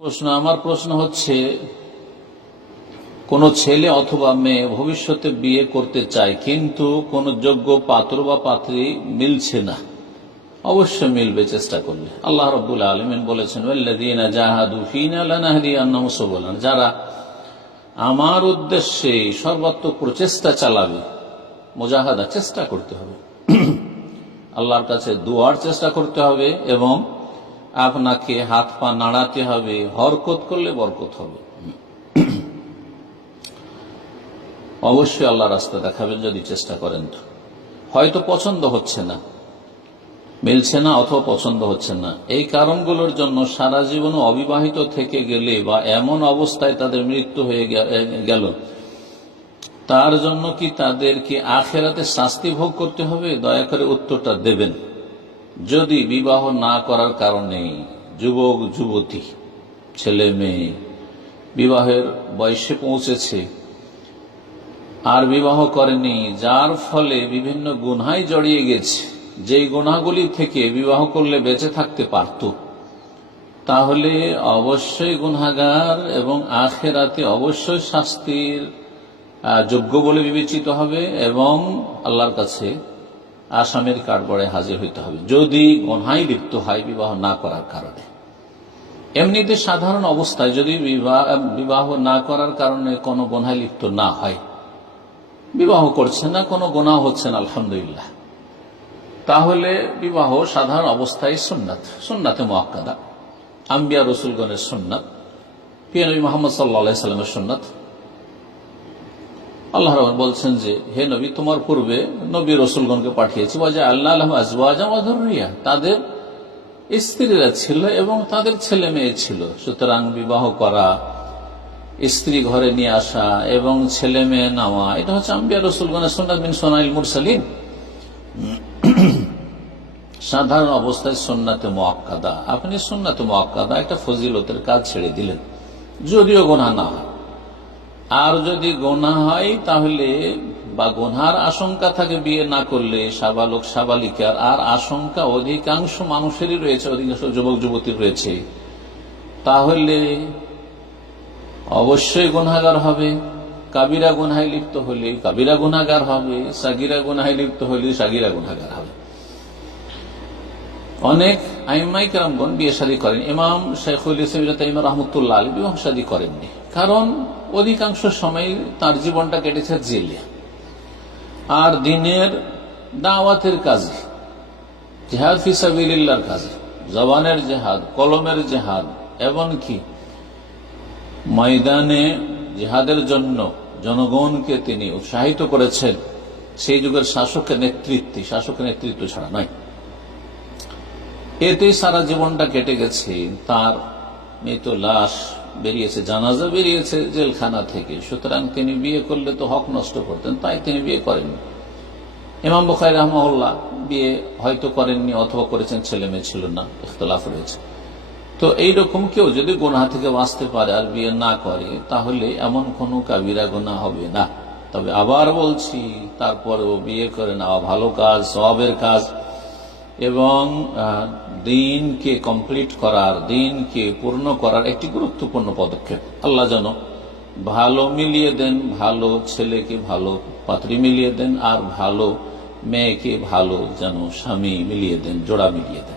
আমার প্রশ্ন হচ্ছে, কোন ছেলে অথবা মেয়ে ভবিষ্যতে বিয়ে করতে চায় কিন্তু কোন যোগ্য পাত্র বা পাত্রী মিলছে না। অবশ্যই মিলবে চেষ্টা করলে। আল্লাহ রাব্বুল আলামিন বলেছেন, ওয়াল্লাযীনা জাহাদু ফীনা লানাহদিয়ান্নাহুম সুবুলানা, যারা আমার উদ্দেশ্যে সর্বাত্মক প্রচেষ্টা চালাবে। মুজাহাদা, চেষ্টা করতে হবে, আল্লাহর কাছে দুয়ার চেষ্টা করতে হবে এবং আপনাকে হাত পা নাড়াতে হবে। হরকত করলে বরকত হবে। অবশ্যই আল্লাহ রাস্তা দেখাবেন যদি চেষ্টা করেন। তো হয়তো পছন্দ হচ্ছে না, মিলছে না অথবা পছন্দ হচ্ছে না। এই কারণগুলোর জন্য সারা জীবন অবিবাহিত থেকে গেলে বা এমন অবস্থায় তাদের মৃত্যু হয়ে গেল, তার জন্য কি তাদেরকে আখিরাতে শাস্তি ভোগ করতে হবে? দয়া করে উত্তরটা দেবেন। যদি বিবাহ না করার কারণে যুবক যুবতী, ছেলে মেয়ে বিবাহের বয়সে পৌঁছেছে আর বিবাহ করেনি, যার ফলে বিভিন্ন গুনাহে জড়িয়ে গেছে, যেই গুনাহগুলি থেকে বিবাহ করলে বেঁচে থাকতে পারত, তাহলে অবশ্যই গুনাহগার এবং আখিরাতে অবশ্যই শাস্তির যোগ্য বলে বিবেচিত হবে এবং আল্লাহর কাছে আসামির কাঠগড়ায় হাজির হইতে হবে যদি গুনাহে লিপ্ত হয় বিবাহ না করার কারণে। এমনিতে সাধারণ অবস্থায় যদি বিবাহ না করার কারণে কোনো গুনাহে লিপ্ত না হয়, বিবাহ করছে না, কোনো গুনাহ হচ্ছে না, আলহামদুলিল্লাহ, তাহলে বিবাহ সাধারণ অবস্থায় সুন্নাত, সুন্নাতে মুআক্কাদা, আম্বিয়া রসুলগণের সুন্নাত, প্রিয় নবী মুহাম্মদ সাল্লাল্লাহু আলাইহি সাল্লামের সুন্নাত। আল্লাহ রাব্বুল বলছেন যে, হে নবী, তোমার পূর্বে নবী রসুলগণকে পাঠিয়েছি, ওয়াজআলনা লাহুম আজওয়াজান ওয়া যুররিয়া, তাদের স্ত্রীরা ছিল এবং তাদের ছেলে মেয়ে ছিল। সুতরাং বিবাহ করা, স্ত্রী ঘরে নিয়ে আসা এবং ছেলে মেয়ে নেওয়া, এটা হচ্ছে আম্বিয়া রসুলগণের সুন্নাত মিন সুনানিল মুরসালিন। সাধারণ অবস্থায় সুন্নাতে মুআক্কাদা। আপনি সুন্নাতে মুআক্কাদা একটা ফজিলতের কাজ ছেড়ে দিলেন, যদিও গুনাহ না হয়। আর যদি গুনাহ হয় তাহলে বা গুনার আশঙ্কা থাকে বিয়ে না করলে, সাবালক সাবালিকার আর আশঙ্কা অধিকাংশ মানুষেরই রয়েছে, অধিকাংশ যুবক যুবতীর রয়েছে, তাহলে অবশ্যই গুনাহগার হবে। কাবিরা গুনাহে লিপ্ত হলে কাবিরা গুনাহগার হবে, সাগিরা গুনাহে লিপ্ত হলে সাগিরা গুনাহগার হবে। অনেক আইম্মায়ে কেরামগণ বিয়ে শাদী করেন। ইমাম শাইখুল ইসলাম ইবনে তাইমিয়া রাহমাতুল্লাহ আলাইহি বিবাহ শাদী করেননি, কারণ অধিকাংশ সময় তার জীবনটা কেটেছে জেলে আর দিনের দাওয়াতের কাজে, জিহাদ ফি সাবিলিল্লাহর কাজে, জবানের জিহাদ, কলমের জিহাদ, এমনকি ময়দানে জিহাদের জন্য জনগণকে তিনি উৎসাহিত করেছেন। সেই যুগের শাসকের নেতৃত্ব ছাড়া নয়। এতেই সারা জীবনটা কেটে গেছে। তার মৃত লাশ বেরিয়েছে, জানাজা বেরিয়েছে জেলখানা থেকে। সুতরাং তিনি বিয়ে করলে তো হক নষ্ট করতেন, তাই তিনি বিয়ে করেননি। ইমাম বুখারী রাহিমাহুল্লাহ বিয়ে হয়তো করেননি অথবা করেছেন, ছেলে মেয়ে ছিল না, ইখতিলাফ রয়েছে। তো এইরকম কেউ যদি গুনাহ থেকে বাঁচতে পারে আর বিয়ে না করে, তাহলে এমন কোনো কাবিরা গুনাহ হবে না। তবে আবার বলছি, তারপরেও বিয়ে করে নেওয়া ভালো কাজ, সওয়াবের কাজ এবং দিনকে কমপ্লিট করার, দিনকে পূর্ণ করার একটি গুরুত্বপূর্ণ পদক্ষেপ। আল্লাহ যেন ভালো মিলিয়ে দেন, ভালো ছেলেকে ভালো পাত্রী মিলিয়ে দেন আর ভালো মেয়েকে ভালো যেন স্বামী মিলিয়ে দেন, জোড়া মিলিয়ে দেন।